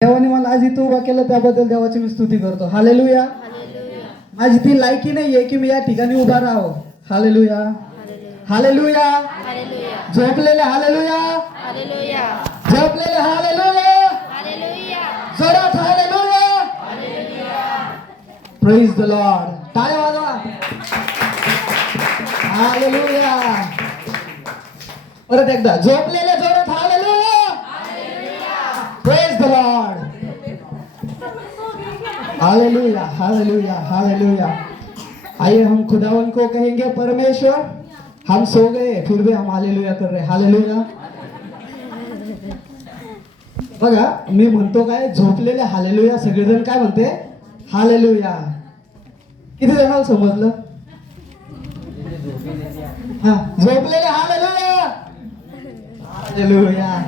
देवाने मला आज इथं उभा केलं त्याबद्दल देवाची मी स्तुती करतो. हालेलुया. माझी ती लायकी नाहीये की मी या ठिकाणी उभा राहावं. हालेलुया. हालेलुया. झोपलेले हालेलुया. झोपलेले हालेलुया. जोरात हालेलुया. Praise the Lord. टाळ्या वाजवा. हालेलुया. परत एकदा झोपलेले जोरात hallelujah. Praise the Lord. Hallelujah. Hallelujah. Hallelujah. आइए हम खुदावन को कहेंगे, परमेश्वर हम सो गए फिर भी हम हालेलुया कर रहे. हालेलुया. बघा मी म्हणतो काय, झोपलेले हालेलुया. सगळेजण काय म्हणते? हालेलुया. किती जणांना समजलं? हा, झोपलेले हालेलुया. हालेलुया.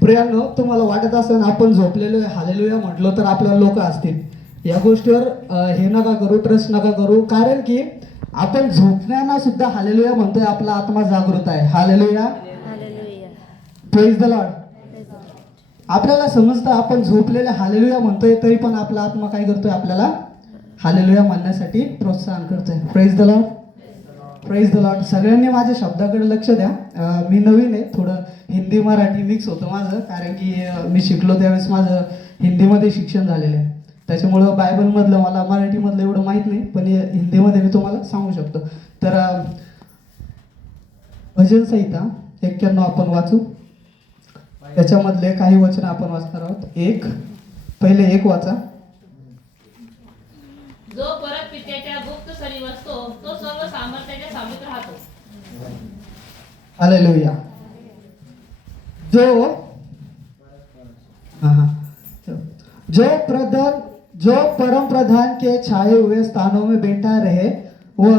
प्रियांनो, तुम्हाला वाटत असेल आपण झोपलेलो हालेलुया म्हटलं तर आपल्याला लोक असतील. या गोष्टीवर हे नका करू, ट्रस्ट नका करू. कारण की आपण झोपण्याना सुद्धा हालेलुया म्हणतोय. आपला आत्मा जागृत आहे. हालेलुया. Praise the Lord. आपल्याला समजतं आपण झोपलेले हालेलुया म्हणतोय तरी पण आपला आत्मा काय करतोय? आपल्याला हालेलुया म्हणण्यासाठी प्रोत्साहन करतोय. Praise the Lord. Praise the Lord. सगळ्यांनी माझ्या शब्दाकडे लक्ष द्या. मी नवीन आहे, थोडं हिंदी मराठी मिक्स होतं माझं. कारण की मी शिकलो त्यावेळेस माझं हिंदीमध्ये शिक्षण झालेलं आहे. त्याच्यामुळं बायबलमधलं मला मराठीमधलं एवढं माहीत नाही, पण हिंदीमध्ये मी तुम्हाला सांगू शकतो. तर भजन संहिता 91 आपण वाचू. त्याच्यामधले काही वचन आपण वाचणार आहोत. पहिले एक वाचा. जो परत पित्याच्या गुप्त सरी बसतो तो सर्व सामर्थ्याच्या सामीत राहतो. हालेलुया. जो परम प्रधान के छाए हुए स्थानों में बैठा रहे वह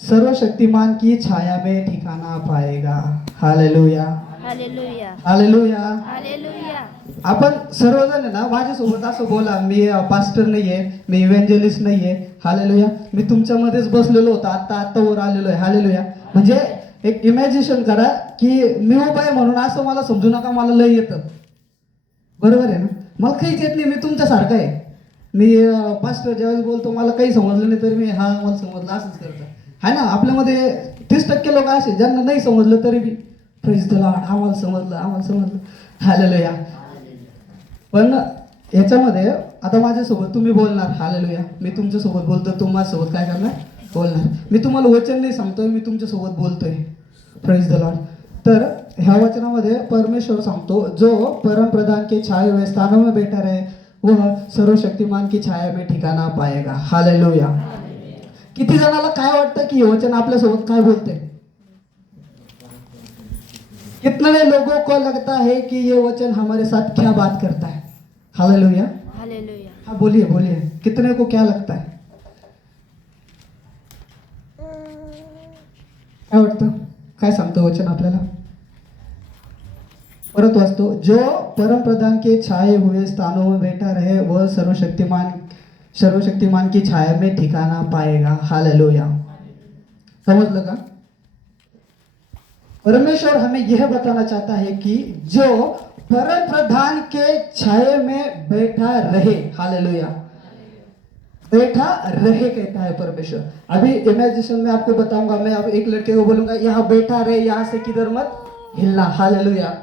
सर्वशक्तिमान की छाया में ठिकाना पाएगा. हालेलुया. हालेलुया. हालेलुया. हालेलुया. आपण सर्वजण आहे ना, माझ्यासोबत असं बोला, मी पास्टर नाहीये, मी इव्हॅन्जलिस्ट नाहीये. हालेलुया. मी तुमच्यामध्येच बसलेलो होतो, आता वर आलेलो आहे. हालेलुया. म्हणजे एक इमॅजिनेशन करा की मी उभा आहे म्हणून असं मला समजू नका मला लय येतं. बरोबर आहे ना? मला काहीच येत नाही, मी तुमच्यासारखं आहे. मी पास्टर ज्यावेळेस बोलतो मला काही समजलं नाही तरी मी हा मला समजलं असंच करतो. आहे ना? आपल्यामध्ये 30% लोक असे ज्यांना नाही समजलं तरी बी प्रेज द लॉर्ड, आम्हाला समजलं. हालेलुया. पण याच्यामध्ये आता माझ्यासोबत तुम्ही बोलणार. हालेलुया. मी तुमच्यासोबत बोलतो, तुम्ही माझ्यासोबत काय करणार? बोलणार. मी तुम्हाला वचन नाही सांगतोय, मी तुमच्यासोबत बोलतोय. Praise the Lord. तर ह्या वचनामध्ये परमेश्वर सांगतो, जो परम प्रधान के छाए हुए स्थानों में बैठा रहे वह सर्वशक्तिमान की छाया में ठिकाना पाएगा. हालेलुया. किती जणाला काय वाटतं की हे वचन आपल्यासोबत काय बोलते? कितने लोगों को लगता है कि ये वचन हमारे साथ क्या बात करता है? हालेलुया. हालेलुया. हाँ, बोलिए. कितने को क्या लगता है? काय वाटतं? काय सांगतो वचन आपल्याला? परत वाचतो. जो परम प्रधान के छाए हुए स्थानों में बैठा रहे वह सर्वशक्तिमान की छाया में ठिकाना पाएगा. हालेलुया. समझ लगा? परमेश्वर हमें यह बताना चाहता है कि जो परम प्रधान के छाये में बैठा रहे. हालेलुया. बैठा रहे कहता है परमेश्वर. अभी इमेजिनेशन में आपको बताऊंगा. मैं अब एक लड़के को बोलूंगा यहाँ बैठा रहे, यहाँ से किधर मत हिलना. हालेलुया.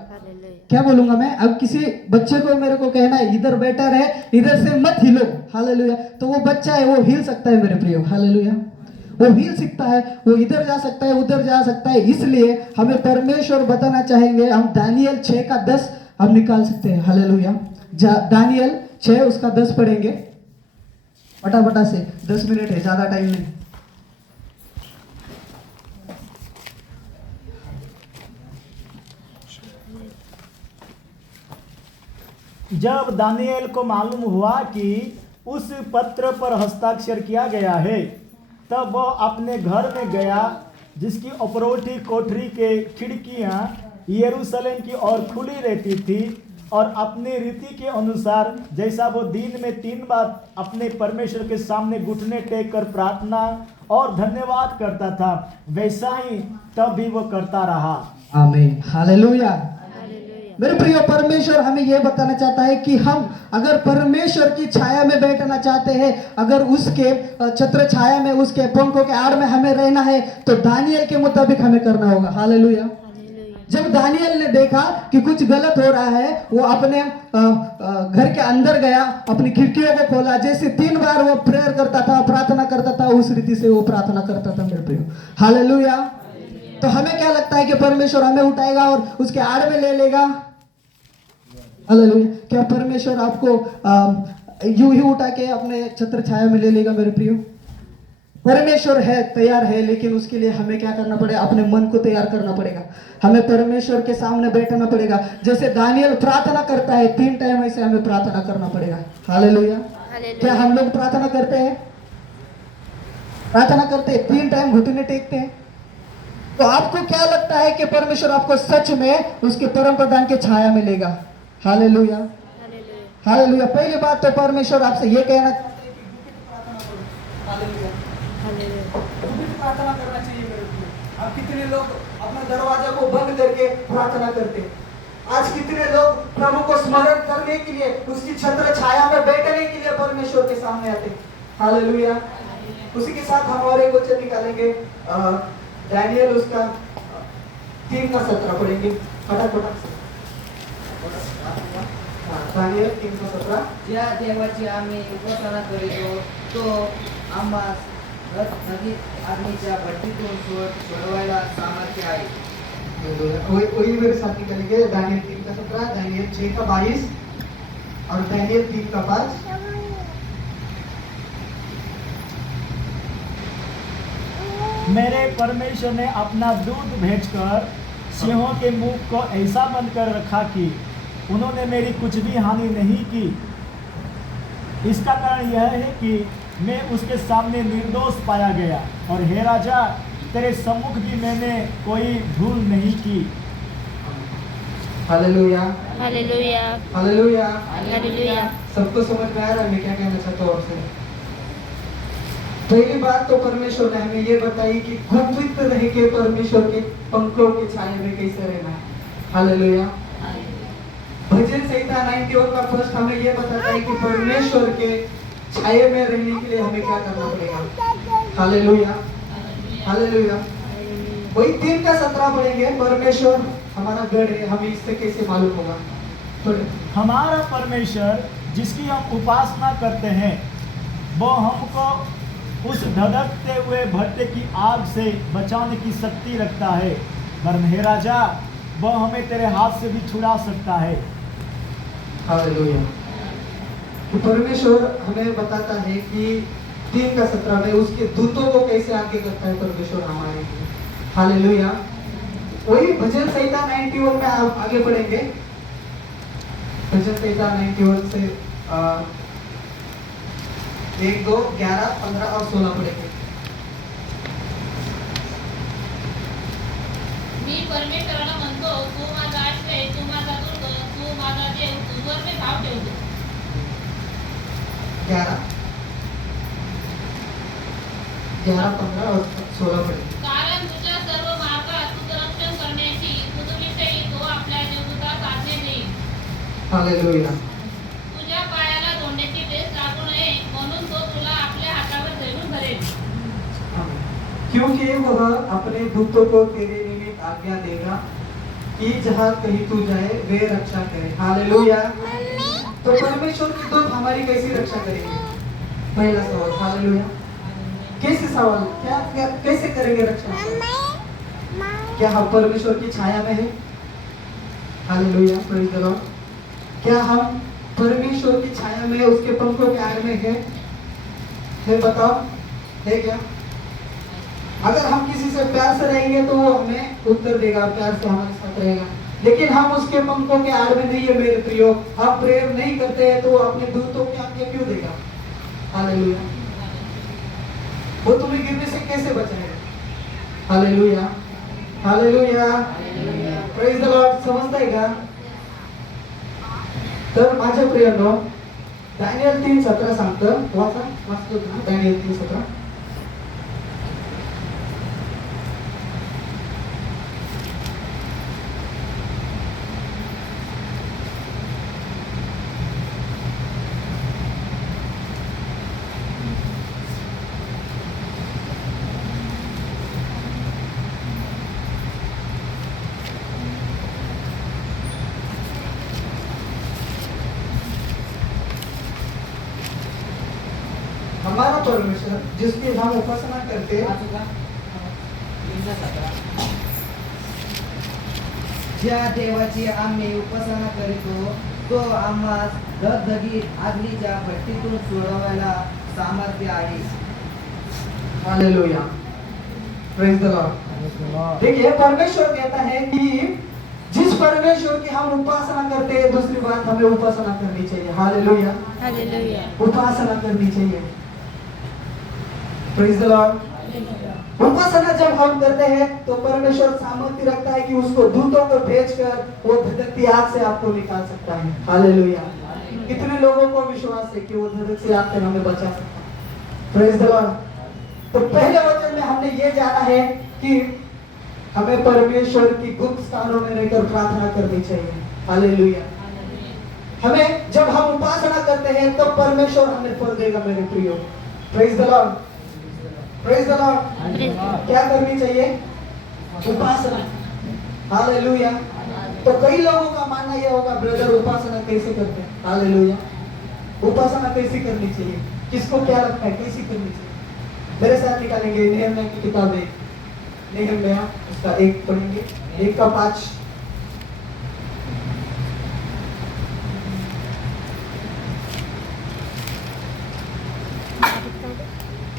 क्या बोलूंगा मैं? अब किसी बच्चे को मेरे को कहना है इधर बैठा रहे, इधर से मत हिलो. हालेलुया. तो वो बच्चा है, वो हिल सकता है मेरे प्रियो. हालेलुया. वो हिल सकता है, वो इधर जा सकता है, उधर जा सकता है. इसलिए हमें परमेश्वर बताना चाहेंगे, हम दानियल 6:10 हम निकाल सकते हैं. हालेलुया. दानियल 6 उसका 10 पढ़ेंगे फटाफटा से. 10 मिनट है, ज्यादा टाइम नहीं. जब दानिएल को मालूम हुआ कि उस पत्र पर हस्ताक्षर किया गया है तब वह अपने घर में गया, जिसकी उपरोठी कोठरी के खिड़कियां यरूशलेम की ओर खुली रहती थी, और अपनी रीति के अनुसार जैसा वो दिन में 3 बार अपने परमेश्वर के सामने घुटने टेक कर प्रार्थना और धन्यवाद करता था, वैसा ही तब भी वो करता रहा. आमीन. हालेलुया. हालेलुया. मेरे प्रिय, परमेश्वर हमें यह बताना चाहता है कि हम अगर परमेश्वर की छाया में बैठना चाहते हैं, अगर उसके छत्र छाया में, उसके पंखों के आड़ में हमें रहना है, तो दानियल के मुताबिक हमें करना होगा। हालेलुया। जब दानियल ने देखा कि कुछ गलत हो रहा है, वो अपने घर के अंदर गया, अपनी खिड़कियों को खोला, जैसे 3 बार वो प्रेयर करता था, प्रार्थना करता था, उस रीति से वो प्रार्थना करता था मेरे प्रिय। हालेलुया। तो हमें क्या लगता है कि परमेश्वर हमें उठाएगा और उसके आड़ में ले लेगा? हालेलुया। क्या परमेश्वर आपको यूं ही उठा के अपने छत्र छाया में ले लेगा मेरे प्रियो? परमेश्वर है, तैयार है, लेकिन उसके लिए हमें क्या करना पड़ेगा? अपने मन को तैयार करना पड़ेगा। हमें परमेश्वर के सामने बैठना पड़ेगा। जैसे दानियल प्रार्थना करता है 3 टाइम, ऐसे हमें प्रार्थना करना पड़ेगा। हालेलुया। क्या हम लोग प्रार्थना करते हैं? प्रार्थना करते हैं, 3 टाइम घुटने टेकते हैं। तो आपको क्या लगता है कि परमेश्वर आपको सच में उसके परम प्रधान के छाया में लेगा? हालेलुया। हालेलुया। पहली बात तो परमेश्वर आपसे ये कहना चाहते हैं कि हालेलुया, प्रार्थना करना चाहिए मेरे को। अब कितने लोग अपना दरवाजा को बंद करके प्रार्थना करते हैं? आज कितने लोग प्रभु को स्मरण करने के लिए, उसकी छत्र छाया में बैठने के लिए परमेश्वर के सामने आते हैं। हालेलुया। उसी के साथ हम और एक वचन निकालेंगे, दानियल उसका 3:17 पढ़ेंगे फटाफट। दानियल 3:17। ज्या देवाची आम्ही उपासना करीतो तो आम्हास नदी अग्नीच्या भट्टीतून सोडवायला सामर्थ्य आहे। वही मेरे साथ निकलेंगे, दानियल 3:17, दानियल 6:22 और दानियल 3:5। मेरे परमेश्वर ने अपना दूध भेजकर सिंहों के मुख को ऐसा बंद कर रखा कि उन्होंने मेरी कुछ भी हानि नहीं की। इसका कारण यह है कि मैं उसके सामने निर्दोष पाया गया, और हे राजा, तेरे सम्मुख भी मैंने कोई भूल नहीं की। हालेलुया। हालेलुया। हालेलुया। हालेलुया। सबको समझ में आ रहा है मैं क्या कहना चाहता हूँ आपसे? पहली बात तो परमेश्वर ने हमें ये बताई कि गुप्त रह के परमेश्वर के पंखों की छाया में कैसे रहना है। हालेलुया। भजन संहिता 91 का फर्स्ट हमें ये बताता है कि परमेश्वर के छाये में रहने के लिए हमें क्या करना पड़ेगा। हालेलुया। हालेलुया। वही 3:17 पढ़ेंगे, परमेश्वर हमारा गढ़ है, हमें इससे कैसे मालूम होगा? हमारा परमेश्वर जिसकी हम उपासना करते हैं, वो हमको उस धधकते हुए भट्टे की आग से बचाने की शक्ति रखता है। वरन हे राजा, वह हमें तेरे हाथ से भी छुड़ा सकता है। हालेलुया। तो परमेश्वर हमें बताता है कि 3:17 में उसके दूतों को कैसे आगे करता है परमेश्वर हमारे लिए। हालेलुया। वही भजन संहिता 91 में आप आगे पढ़ेंगे। भजन संहिता 91 से 1, 2, 11, 15 और 16 पढ़ेंगे। मी परमेश्वराला म्हणतो, तू माझा आश्रय, तू माझा दुर्ग, तू माझा देव, तुझवर मी भाव ठेवतो। 11, 15 और 16 पढ़ेंगे। कारण तुझ्या सर्व मार्गात तुझं रक्षण करण्याची तुझविषयी तो आपल्या देवदूतास आज्ञा देईल। हालेलुया। तुझ्या पायाला धोंड्याची ठेच लागू नये, म्हणून तो तुला आपल्या हातावर धरून धरेल। क्योंकि वह अपने दूतों को तेरे निमित्त आज्ञा देगा कि जहाँ कहीं तू जाए वे रक्षा करे। हालेलुया। तो परमेश्वर के दूत हमारी कैसी रक्षा करेंगे? पहला सवाल। हालेलुया। कैसे सवाल? क्या कैसे करेंगे रक्षा? क्या हम परमेश्वर की छाया में है? हालेलुया। Praise the Lord. क्या हम परमेश्वर की छाया में, उसके पंखों के आड़ में है? बताओ, है क्या? अगर हम किसी से प्यार से रहेंगे तो वो हमें उत्तर देगा, प्यार से हमारे साथ रहेगा। लेकिन हम उसके पंखों के आड़ में नहीं है मेरे प्रियो, हम प्रेयर नहीं करते हैं, तो वो अपने दूतों की आज्ञा क्यों देगा? हालेलुया। वो तुम्हें गिरने से कैसे बचाएगा? Hallelujah. Hallelujah. Praise the Lord. समजताय का? तर माझ्या प्रियांनो, दानियल 3:17 सांगतं, वाचतो दानियल 3:17। परमेश्वर जिसकी हम उपासना करते हैं, ज्या देवाची आम्ही उपासना करीतो तो आम्हास धगधगीत अग्नीच्या भट्टीतून सोडवायला सामर्थ्य आहे. Hallelujah, praise the Lord. देखिए परमेश्वर कहता है कि जिस परमेश्वर की हम उपासना करते हैं, दूसरी बात हमें उपासना करनी चाहिए. Hallelujah, hallelujah. उपासना करनी चाहिए. Praise the Lord. उपासना जब हम करते हैं तो परमेश्वर सामर्थ्य रखता है कि उसको दूतों को भेजकर वो धधकती आग से आपको निकाल सकता है. हालेलुया. कितने लोगों को विश्वास है कि वो धधकती आग से हमें बचा सकता है. Praise the Lord. तो पहले वचन में हमने ये जाना है कि हमें परमेश्वर की गुप्त स्थानों में रहकर प्रार्थना करनी चाहिए. हालेलुया. हमें जब हम उपासना करते हैं तो परमेश्वर हमें फल देगा मेरे प्रियो. Praise the Lord. Praise the Lord. क्या करनी चाहिए? उपासना. हालेलुया. तो कई लोगों का मानना यह होगा, ब्रदर उपासना कैसे करते हैं? हालेलुया. उपासना कैसे करनी चाहिए? किसको क्या लगता है कैसे करनी चाहिए? मेरे साथ निकालेंगे नेहम्याह की किताब है, नेहम्याह उसका 1 पढ़ेंगे, 1 का 5.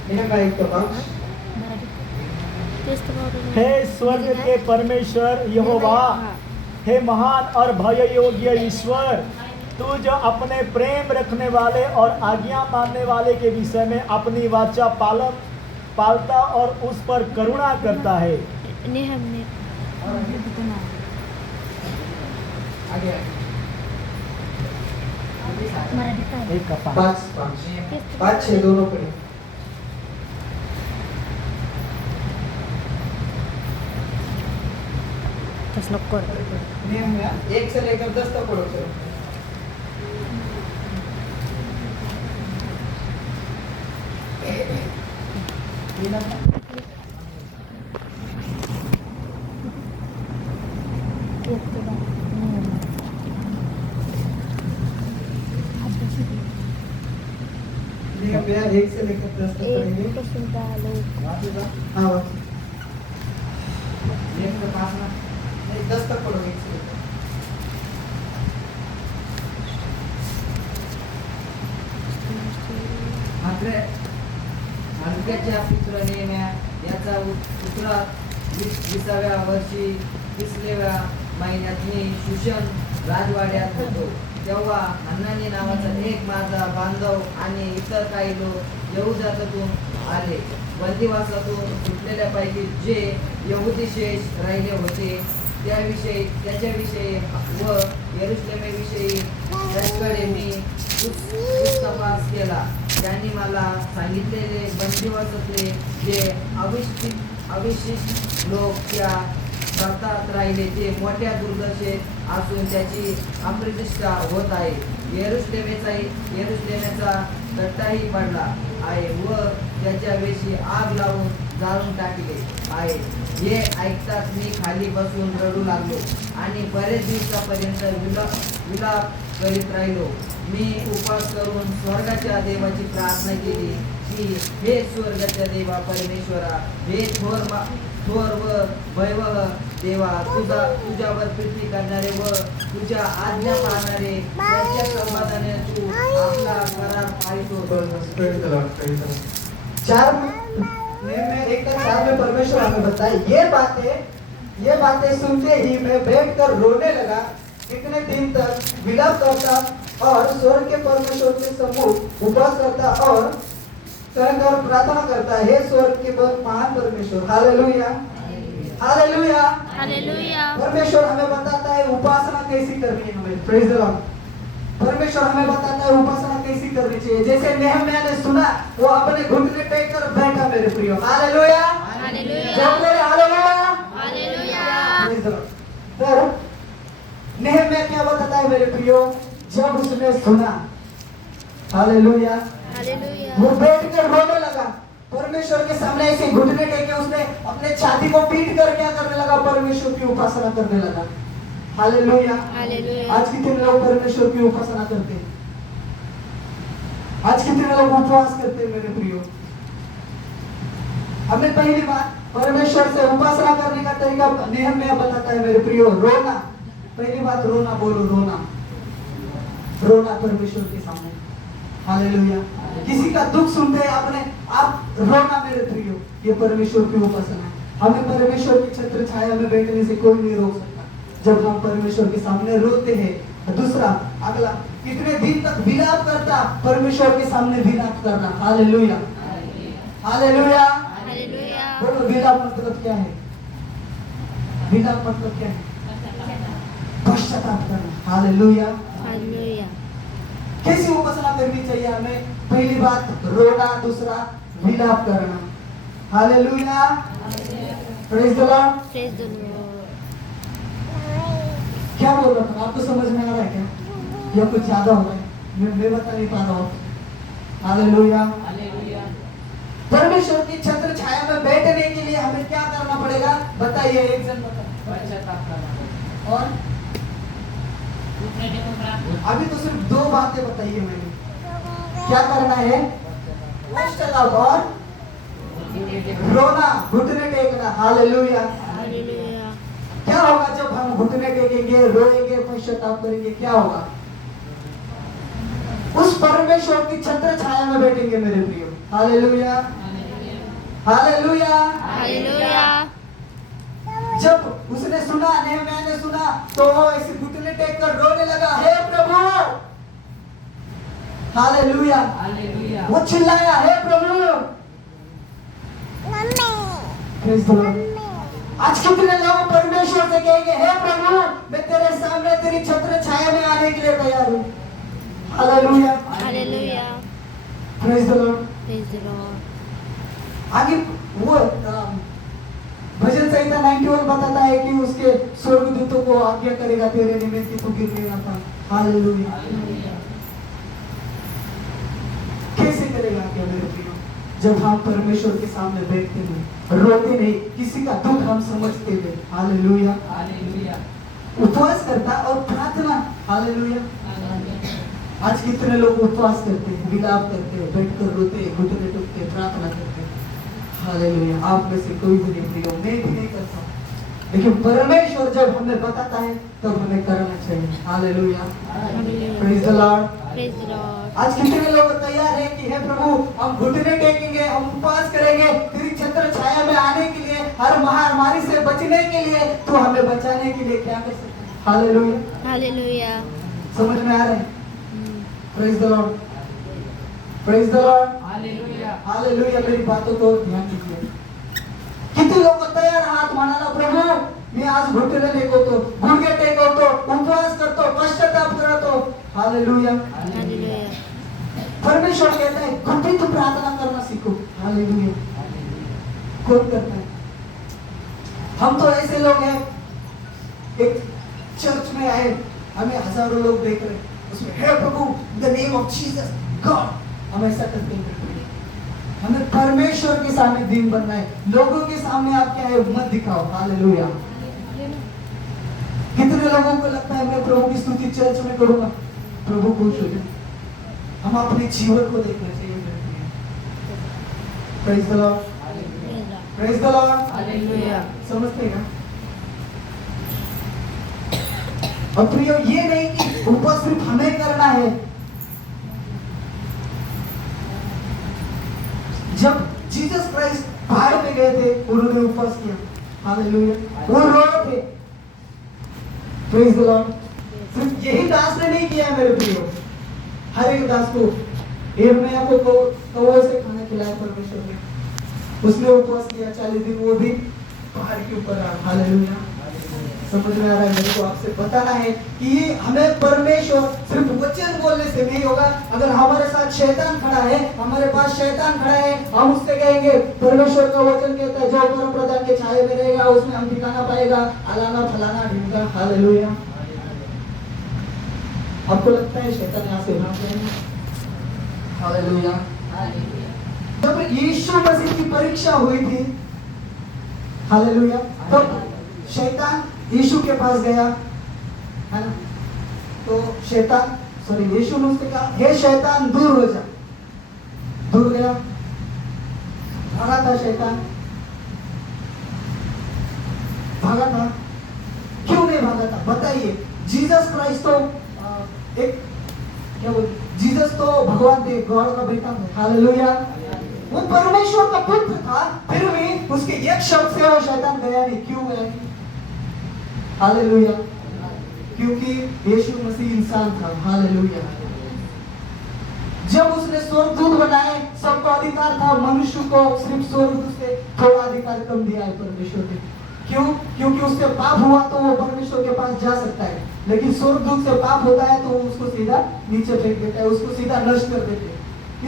नेहम्याह 1 का 5. हे स्वर्ग के परमेश्वर यहोवा, हे महान और भय योग्य ईश्वर, तू जो अपने प्रेम रखने वाले और आज्ञा मानने वाले के विषय में अपनी वाचा पालता और उस पर करुणा करता है. आगे 1 का 5. 5 6 दोनों पढ़े. नेहम्याह 1 से लेकर 10 तक पढ़ो. चलो. नेहम्याह 1 से लेकर 10 तक पढ़ेंगे. हाँ, 1 का 5 ना, नहीं 10 तक पढ़ो. 1 से लेकर. हलक्याच्या पुत्र नेहम्याह याचा पुत्र 20व्या वर्षी 30व्या महिन्यात मी शूशन राजवाड्यात होतो. तेव्हा हन्नानी नावाचा एक माझा बांधव आणि इतर काही लोक यहुदातून आले. बंदिवासातून सुटलेल्यापैकी जे यहुदी शेष राहिले होते त्याच्याविषयी व यरुशलेमेविषयी त्यांच्याकडे मी तपास केला. त्यांनी मला सांगितलेले बंदिवासातले जे अविशिष्ट लोक त्या भारतात राहिले ते मोठ्या दुर्दशेत असून त्याची अप्रतिष्ठा होत आहे. यरुशलेमेचा तट्टाही पडला आहे व त्याच्या वेशी आग लावून जाळून टाकले आहे. हे ऐकताच मी खाली बसून रडू लागलो आणि बरेच दिवसापर्यंत विलाप करीत राहिलो. मी उपवास करून स्वर्गाच्या देवाची प्रार्थना केली की हे स्वर्गाच्या देवा परमेश्वरा, हे थोर व वैभव देवा, तुझ्यावर प्रीती करणारे व तुझ्या आज्ञा पाळणारे, त्याच्या समाधाने तू आपला करार पाळतो. 4 में 1 का 4 में परमेश्वर हमें बताए ये बातें सुनते ही मैं बैठकर रोने लगा. कितने दिन तक विलाप करता और स्वर्ग के परमेश्वर के सम्मुख उपवास करता और कहकर प्रार्थना करता, हे स्वर्ग के महान परमेश्वर. Hallelujah, hallelujah, hallelujah. परमेश्वर हमें बताता है उपासना कैसी करनी है. हमें प्रेज द लॉर्ड. परमेश्वर हमें बताता है उपासना कैसी करनी चाहिए. जैसे नेहम्याह ने सुना, वो अपने घुटने टेक कर बैठा मेरे प्रियो. Hallelujah, hallelujah. जब बोले hallelujah, hallelujah. Praise the Lord. तो नेहम्याह क्या बताता है मेरे प्रियो? जब उसने सुना, हालेलुया, हालेलुया. वो बैठ कर रोने लगा. परमेश्वर के सामने ऐसे घुटने टेके उसने अपने छाती को पीट कर क्या करने लगा? परमेश्वर की उपासना करने लगा. हालेलुया. हालेलुया. आज कितने लोग परमेश्वर की उपासना करते हैं? आज कितने लोग उपवास करते हैं मेरे प्रियो? हमें पहली बात परमेश्वर से उपासना करने का तरीका नेहम्याह बताता है मेरे प्रियो, रोना। पहली बात रोना, बोलो रोना। रोना परमेश्वर के सामने, हालेलुया। किसी का दुख सुनते आपने आप रोना मेरे प्रियो, ये परमेश्वर की उपासना है। हमें परमेश्वर की छत्र छाया में बैठने से कोई नहीं रोक सकता जब हम परमेश्वर के सामने रोते हैं। दूसरा अगला, कितने दिन तक विलाप करता, परमेश्वर के सामने विलाप करना, हालेलुया हालेलुया। हालेलुया। बोलो विलाप मतलब क्या है? विलाप मतलब क्या है? पश्चाताप करना, हालेलुया। हालेलुया। कैसी उपासना करनी चाहिए हमें? पहली बात रोना, दूसरा विलाप करना, hallelujah. Praise the Lord. Praise the Lord. क्या बोल रहा था? आपको समझ में आ रहा है क्या या कुछ ज्यादा हो रहा है? मैं बता नहीं पा रहा हूँ। हालेलुया। परमेश्वर की छत्र छाया में बैठने के लिए हमें क्या करना पड़ेगा? बताइए, एक जन बताइए। और घुटने टेको प्रार्थना। अभी तो सिर्फ दो बातें बताइए मैंने। क्या करना है? पश्चाताप और रोना, घुटने टेकना, हालेलुया। हालेलुया। क्या होगा जब हम घुटने टेकेंगे, रोएंगे, पश्चाताप करेंगे? क्या होगा? उस परमेश्वर की छत्र छाया में बैठेंगे मेरे प्रियो, हालेलुया हालेलुया। हालेलुया। जब उसने सुना, नेहम्याह ने सुना, तो वो ऐसे घुटने टेक कर रोने लगा, हे प्रभु, हालेलुया। वो चिल्लाया, हे प्रभु। Praise the Lord. आज कितने लोग परमेश्वर से कहेंगे, हे प्रभु, मैं तेरे सामने तेरी छत्र छाया में आने के लिए तैयार हूँ, hallelujah hallelujah. Praise the Lord. Praise the Lord. आगे वो भजन संहिता 91 बताता है कि उसके स्वर्गदूतों को आज्ञा करेगा तेरे निमित्त कि तू गिरने ना पाए, हालेलुया। कैसे करेगा आज्ञा मेरे प्रियो? जब हम परमेश्वर के सामने बैठते हैं, रोते नहीं, किसी का दुख हम समझते हैं, हालेलुया। उपवास करता और प्रार्थना, हालेलुया। आज कितने लोग उपवास करते हैं, विलाप करते हैं, बैठकर रोते हैं, घुटने टेकते हैं, प्रार्थना करते हैं, हालेलुया। आप में से कोई भी नहीं प्रियो, मैं भी नहीं करता, लेकिन परमेश्वर जब हमें बताता है तब हमें करना चाहिए, hallelujah praise the Lord. Praise the Lord. आज कितने लोग तैयार हैं कि हे प्रभु, हम घुटने टेकेंगे, हम उपवास करेंगे तेरी छत्र छाया में आने के लिए, हर महामारी से बचने के लिए, तू हमें बचाने के लिए क्या कर सकता है, हालेलुया। हालेलुया। समझ में आ रहा है? Praise the Lord, praise the Lord, hallelujah. मेरी बातों को ध्यान दीजिए। किती लोक तयार आहात म्हणाला, प्रभू मी आज घुटने टेकवतो, गुडघे टेकवतो, उपवास करतो, पश्चाताप करतो, हालेलुया। हालेलुया। परमेश्वर कहता है घुटित प्रार्थना करना सीखो, हालेलुया। कौन करता है? हम तो ऐसे लोग हैं, एक चर्च में आए, हमें हजारों लोग देख रहे, उसमें हे प्रभु in the name of Jesus God, हम ऐसा करते हैं। हमें परमेश्वर के सामने दिन बनना है, लोगों के सामने आप क्या है मत दिखाओ, हालेलुया। कितने लोगों को लगता है मैं प्रभु की स्तुति चर्च में करूंगा, प्रभु खुश हो जाए। हम अपने जीवन को देखना चाहिए। Praise the Lord, praise the Lord, hallelujah. समझते हैं? और प्रियो, ये नहीं कि उपवास सिर्फ हमें करना है। जब जीसस क्राइस्ट पहाड़ पे गए थे, उन्होंने उपवास किया, हालेलुया। वो रोए थे, प्रेज द लॉर्ड। सिर्फ यही दास ने नहीं किया है मेरे प्रियो, हर एक दास को यिर्मयाह को कौवे से खाना खिलाया परमेश्वर ने, उसने उपवास किया 40 दिन, वो भी पहाड़ के ऊपर रहा, हालेलुया। समझ में आ रहा है? मेरे को आपसे बताना है कि हमें परमेश्वर सिर्फ वचन बोलने से नहीं होगा। अगर हमारे साथ शैतान खड़ा है, हमारे पास शैतान खड़ा है, हम उससे कहेंगे परमेश्वर का वचन कहता है जो परम प्रधान के छाये में रहेगा उसमें हम ठिकाना पाएगा, अलाना फलाना ढिमका, हालेलुया। आपको लगता है शैतान यहाँ से भाग जाएगा? हालेलुया। जब यीशु मसीह की परीक्षा हुई थी, हालेलुया, तो शैतान यीशु के पास गया, है ना? तो शैतान, सॉरी, यीशु ने उससे कहा हे शैतान दूर हो जा, दूर गया, भागा था शैतान, भागा था, क्यों नहीं भागा था बताइए। जीसस क्राइस्ट तो एक क्या बोल, जीसस तो भगवान थे, गॉड का बेटा था, हालेलुया। वो परमेश्वर का पुत्र था, फिर भी उसके एक शब्द से वो शैतान गया नहीं, क्यों गया नहीं? हालेलुया, क्योंकि यीशु मसीह इंसान था, हालेलुया। जब उसने स्वर्गदूत बनाए, सबको अधिकार था, मनुष्य को सिर्फ स्वर्गदूत से थोड़ा अधिकार कम दिया है परमेश्वर ने। क्यों? क्योंकि उससे पाप हुआ तो वो परमेश्वर के पास जा सकता है, लेकिन स्वर्गदूत से पाप होता है तो वो उसको सीधा नीचे फेंक देता है, उसको सीधा नष्ट कर देते हैं।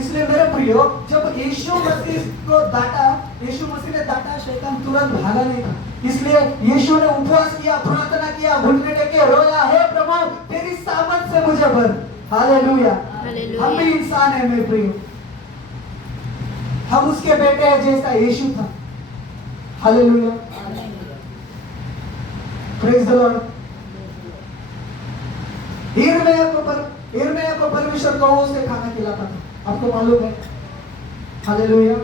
इसलिए मेरे प्रियो, जब यीशु मसीह को डांटा, यीशु मसीह ने डांटा, शैतान तुरंत भागा नहीं था। इसलिए यीशु ने उपवास किया, प्रार्थना किया, घुटने टेके रोया, हे प्रभु तेरी सामर्थ से मुझे भर, हालेलुया। हम भी इंसान है मेरे प्रियो, हम उसके बेटे हैं जैसा यीशु था, हालेलुया, प्रेज द लॉर्ड। यिर्मयाह को परमेश्वर कौओं से खाना खिलाता था, आपको मालूम है, हालेलुया।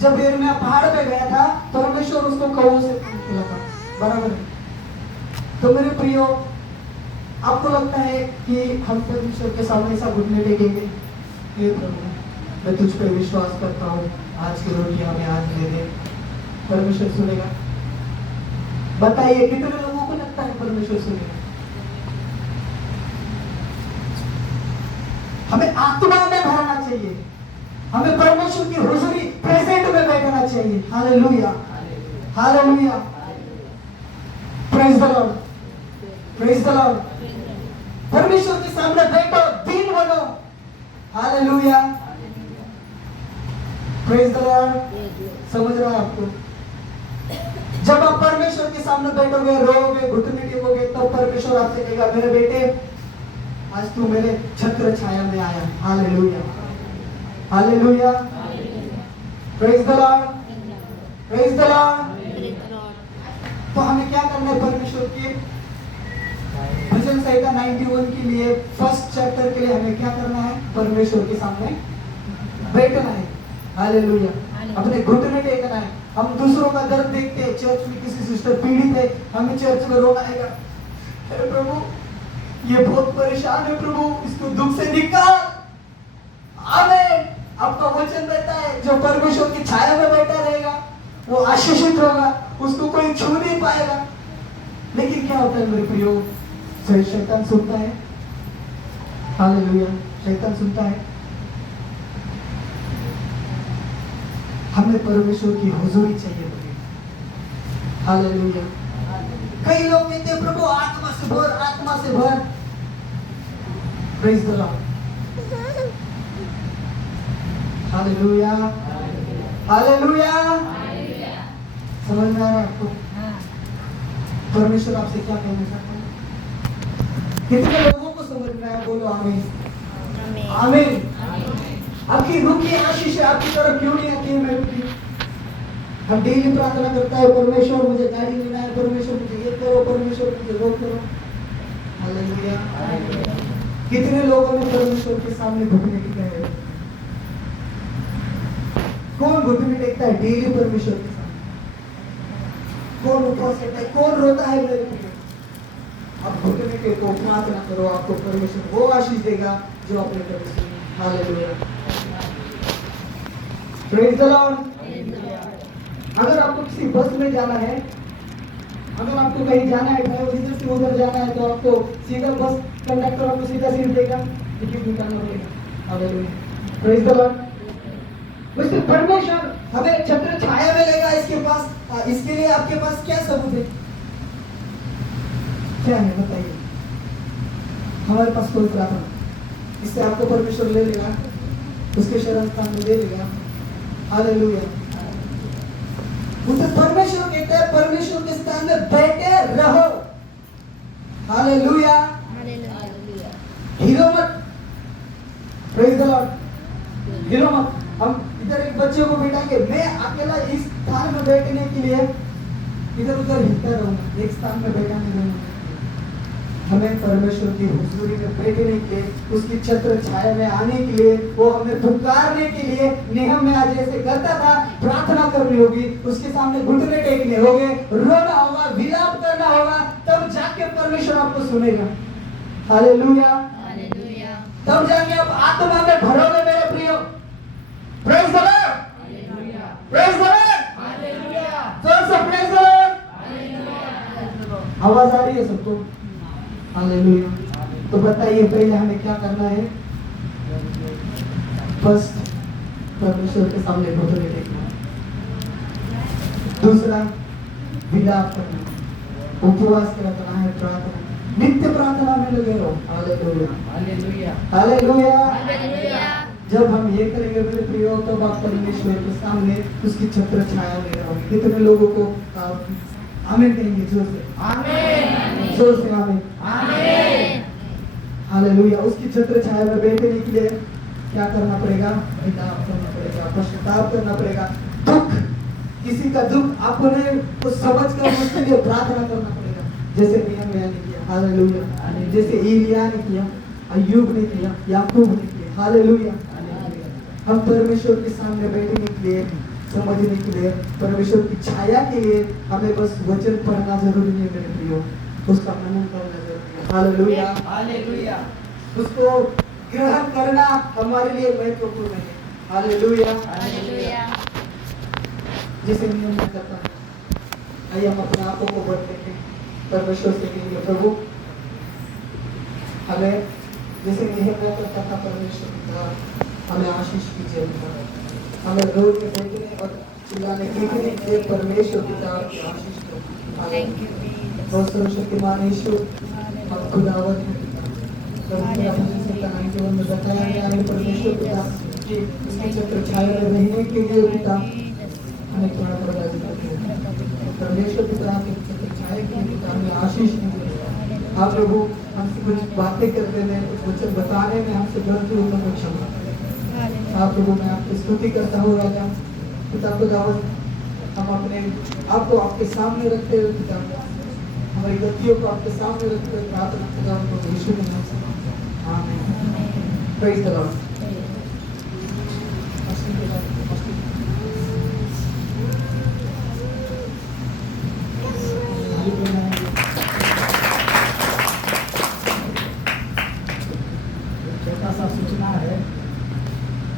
जब यिर्मयाह पहाड़ पे गया था, परमेश्वर उसको कौओं से खाना खिलाता, बराबर है। तो मेरे प्रियो, आपको लगता है कि हम परमेश्वर के सामने ऐसा घुटने टेकेंगे, हे प्रभु मैं तुझ पे विश्वास करता हूँ, आज की रोटी हमें आज दे दे, परमेश्वर सुनेगा? बताइए कितने लोगों को लगता है परमेश्वर सुनेगा? हमें आत्मा में भरना चाहिए, हमें परमेश्वर की हुजूरी प्रेजेंट में बैठना चाहिए, hallelujah, hallelujah, praise the Lord, praise the Lord. परमेश्वर के सामने बैठो, दीन बनो, हालेलुया, प्रेज द लॉर्ड। समझ रहा है आपको? जब आप परमेश्वर के सामने बैठोगे, रोओगे, घुटने टेकोगे, तब परमेश्वर आपसे कहेगा, मेरे बेटे आज तू मेरे छत्र छाया में आया, hallelujah, hallelujah, praise the Lord, praise the Lord. तो हमें क्या करना है? परमेश्वर के भजन संहिता 91 के लिए, फर्स्ट चैप्टर के लिए हमें क्या करना है? परमेश्वर के सामने बैठना है, हालेलुया, अपने घुटने टेकना है। हम दूसरों का दर्द देखते हैं, चर्च में किसी सिस्टर पीड़ित है, हमें चर्च में रोना आएगा, हे प्रभु ये बहुत परेशान है, प्रभु इसको दुख से निकाल, आमीन। आपका वचन कहता है जो परमेश्वर की छाया में बैठा रहेगा वो आशीषित होगा, उसको कोई छू नहीं पाएगा। लेकिन क्या होता है मेरे प्रियो, शैतान सुनता है, हालेलुया, शैतान सुनता है। हमें परमेश्वर की हुजूरी चाहिए, हालेलुया। कई लोग कहते हैं प्रभु आत्मा से भर, आत्मा से भर, praise the Lord, hallelujah, hallelujah. समझ में आ रहा है आपको? परमेश्वर आपसे क्या कहना चाहता है? कितने लोगों को समझ में आया? बोलो आमीन, आमीन। आपकी रूह की आशीष है, आपकी तरफ क्यों नहीं आती है मेरे प्रिय? हम डेली प्रार्थना करता है, परमेश्वर मुझे गाड़ी लेना है, परमेश्वर मुझे ये करो, परमेश्वर मुझे वो करो, हालेलुया। कितने लोगों ने परमेश्वर के सामने घुटने टेके हैं? कौन घुटने टेकता है डेली परमेश्वर के सामने? कौन उपवास करता है? कौन रोता है मेरे प्रिय? आप घुटने टेको, प्रार्थना करो, आपको परमेश्वर वो आशीष देगा जो आपने कभी, हालेलुया, प्रेज द लॉर्ड। अगर आपको किसी बस में जाना है, अगर आपको कहीं जाना है, ड्राइवर इधर से उधर जाना है, तो आपको सीधा बस कंडक्टर आपको सीधा सीट देगा, टिकट निकालना पड़ेगा, हालेलुया, प्रेज द लॉर्ड। वैसे परमेश्वर हमें छत्र छाया में लेगा, इसके पास, इसके लिए आपके पास क्या सबूत है? क्या है बताइए? हमारे पास कोई प्रार्थना, इससे आपको परमेश्वर ले लेगा, उसके शरण स्थान में ले लेगा, हालेलुया। उसे परमेश्वर कहते हैं, परमेश्वर के स्थान में बैठे रहो, हालेलुया, हिलो मत, प्रेज द लॉर्ड, हिलो मत। हम इधर एक बच्चे को बिठाएंगे, मैं अकेला इस स्थान में बैठने के लिए इधर उधर हिलता रहूंगा, एक स्थान में बैठा नहीं रहूंगा, हमें परमेश्वर की हुजूरी में बैठने के लिए, उसकी छत्र छाया में आने के लिए, वो हमें पुकारने के लिए नेहम्याह जैसे करता था, प्रार्थना करनी होगी, उसके सामने घुटने टेकने होंगे, रोना होगा, विलाप करना होगा, तब जाके परमेश्वर आपको सुनेगा। हालेलुया। हालेलुया। तब जाके आप आत्मा में भरोगे मेरे प्रियो। Praise the Lord. Praise the Lord. जोर से प्रेज द लॉर्ड। आवाज आ रही है सबको? हालेलुया। तो बताइए पहले हमें क्या करना है? फर्स्ट, परमेश्वर के सामने घुटने टेकना। दूसरा, विलाप करना, उपवास करना है, प्रार्थना, नित्य प्रार्थना में लगे रहो। हालेलुया। हालेलुया। हालेलुया। हालेलुया। जब हम ये करेंगे मेरे प्रियो, तब आप परमेश्वर के सामने उसकी छत्र छाया में रहोगे। कितने लोगों को आमीन कहेंगे? जोर से आमीन। जोर से आमीन। आमीन। हालेलुया। उसकी छत्र छाया में बैठने के लिए क्या करना पड़ेगा? विलाप करना पड़ेगा, पश्चाताप करना पड़ेगा। दुख, किसी का दुख आपने कुछ समझ कर उसके लिए प्रार्थना करना पड़ेगा, जैसे नेहम्याह ने किया। हालेलुया। जैसे एलिया ने किया, अय्यूब ने किया, याकूब ने किया। हालेलुया। हम परमेश्वर के सामने बैठने के लिए, समझने के लिए, परमेश्वर की छाया के लिए हमें बस वचन पढ़ना जरूरी नहीं है मेरे प्रियो, उसका मनन करना जरूरी है। हालेलुया। हालेलुया। उसको ग्रहण करना हमारे लिए महत्वपूर्ण है। हालेलुया। हालेलुया। जैसे नियम में करता है, आइए हम अपने आपों को बढ़ते हैं, परमेश्वर से कहेंगे प्रभु हमें जैसे नेहम्याह करता था, परमेश्वर की तरह हमें आशीष कीजिए, हमें रोड में बैठने और चिल्लाने के लिए परमेश्वर की तरफ से आशीष दो। बहुत सर्वशक्तिमान यीशु, हम खुदावंत हैं पिता। परमेश्वर अपने से कहानी के में बताया गया है परमेश्वर पिता कि उसके छत्र छाया में रहने के लिए पिता हमें थोड़ा प्रदान करते परमेश्वर पिता आपके छत्र छाया के लिए पिता हमें आशीष दीजिए। हाँ प्रभु, हमसे कुछ बातें करने में, कुछ वचन बताने में हमसे गलती होने में क्षमा करें। हाँ प्रभु, मैं आपकी स्तुति करता हूँ राजा पिता खुदावंत, हम अपने आपको आपके सामने रखते हुए पिता, हमारी गलतियों को आपके सामने रखते हुए प्रार्थना खुदावंत को यीशु के नाम से आमीन। Praise the Lord. छोटा सा सूचना है,